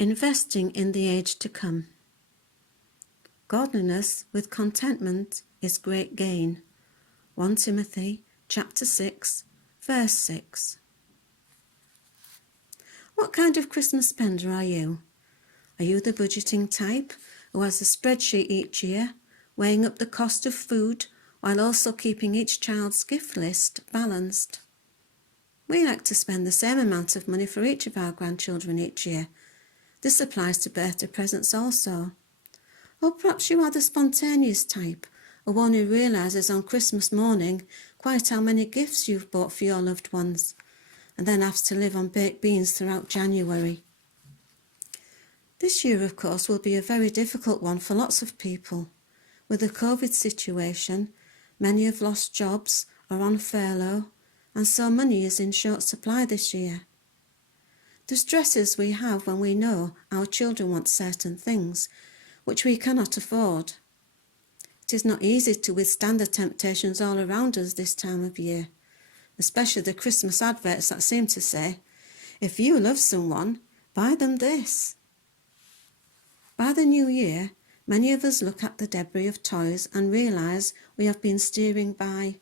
Investing in the age to come. Godliness with contentment is great gain. 1 Timothy chapter 6, verse 6. What kind of Christmas spender are you? Are you the budgeting type who has a spreadsheet each year, weighing up the cost of food while also keeping each child's gift list balanced? We like to spend the same amount of money for each of our grandchildren each year. This applies to birthday presents also. Or perhaps you are the spontaneous type, or one who realises on Christmas morning quite how many gifts you've bought for your loved ones, and then has to live on baked beans throughout January. This year, of course, will be a very difficult one for lots of people. With the COVID situation, many have lost jobs or on furlough, and so money is in short supply this year. The stresses we have when we know our children want certain things, which we cannot afford. It is not easy to withstand the temptations all around us this time of year, especially the Christmas adverts that seem to say, if you love someone, buy them this. By the new year, many of us look at the debris of toys and realise we have been steering by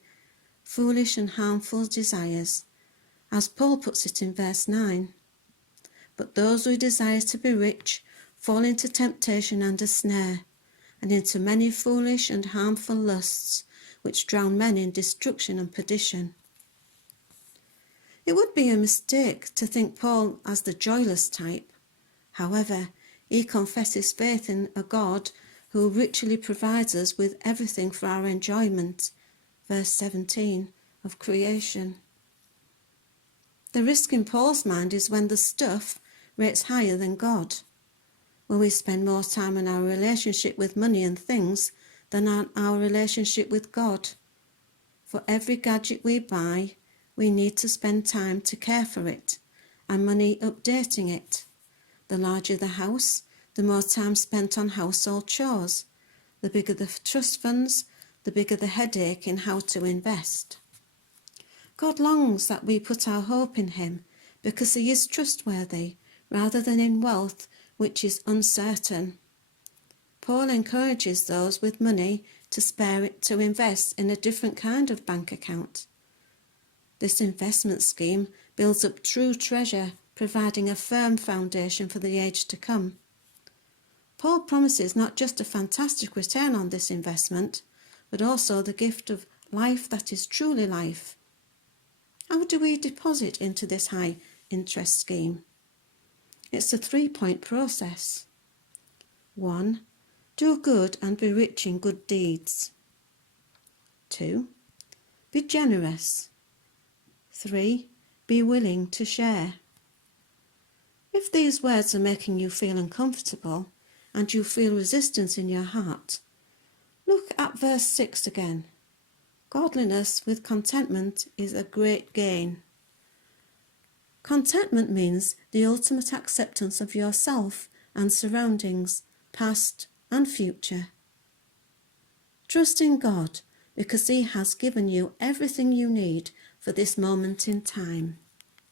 foolish and harmful desires, as Paul puts it in verse 9. But those who desire to be rich fall into temptation and a snare, and into many foolish and harmful lusts, which drown men in destruction and perdition. It would be a mistake to think Paul as the joyless type. However, he confesses faith in a God who richly provides us with everything for our enjoyment, verse 17 of creation. The risk in Paul's mind is when the stuff rates higher than God, when we spend more time on our relationship with money and things than on our relationship with God. For every gadget we buy, we need to spend time to care for it, and money updating it. The larger the house, the more time spent on household chores. The bigger the trust funds, the bigger the headache in how to invest. God longs that we put our hope in him because he is trustworthy, rather than in wealth which is uncertain. Paul encourages those with money to spare it to invest in a different kind of bank account. This investment scheme builds up true treasure, providing a firm foundation for the age to come. Paul promises not just a fantastic return on this investment, but also the gift of life that is truly life. How do we deposit into this high interest scheme? It's a 3-point process. 1. Do good and be rich in good deeds. 2. Be generous. 3. Be willing to share. If these words are making you feel uncomfortable and you feel resistance in your heart, look at verse 6 again. Godliness with contentment is a great gain. Contentment means the ultimate acceptance of yourself and surroundings, past and future. Trust in God because he has given you everything you need for this moment in time.